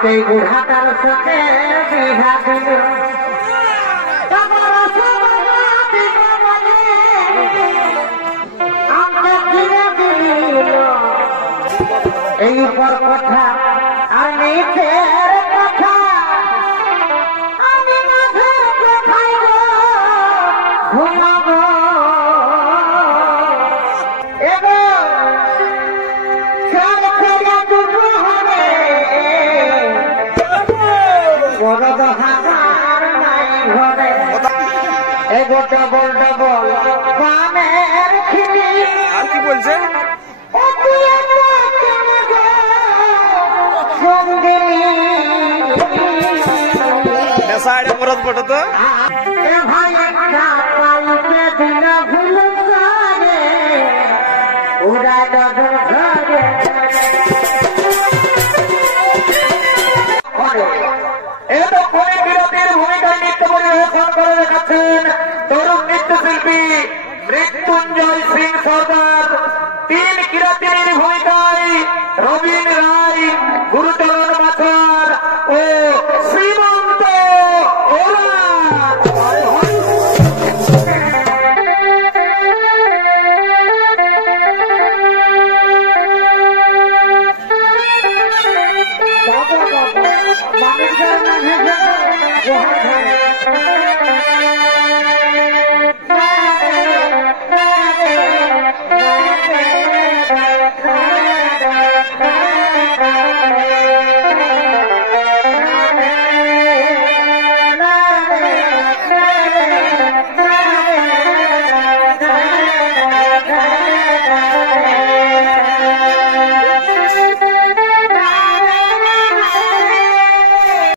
সেই বুড়াটার সাথে বিহা দিল এই উপর কথা আর নিচের কথা আমি মাঝের কোথায় ঘুমাবো এবং ডবল ডবল পানের খিলি আর কি বলছে সাইডে পরত পড়ো তো ভাই একটা পাইতে দিন ভুল করে উড়া ডবল ঘরে এতো কোনে বিরতির ভূমিকায় নৃত্য পরিবেশন করে দেখাচ্ছেন তরুণ নৃত্যশিল্পী মৃত্যুঞ্জয় সিং সরকার।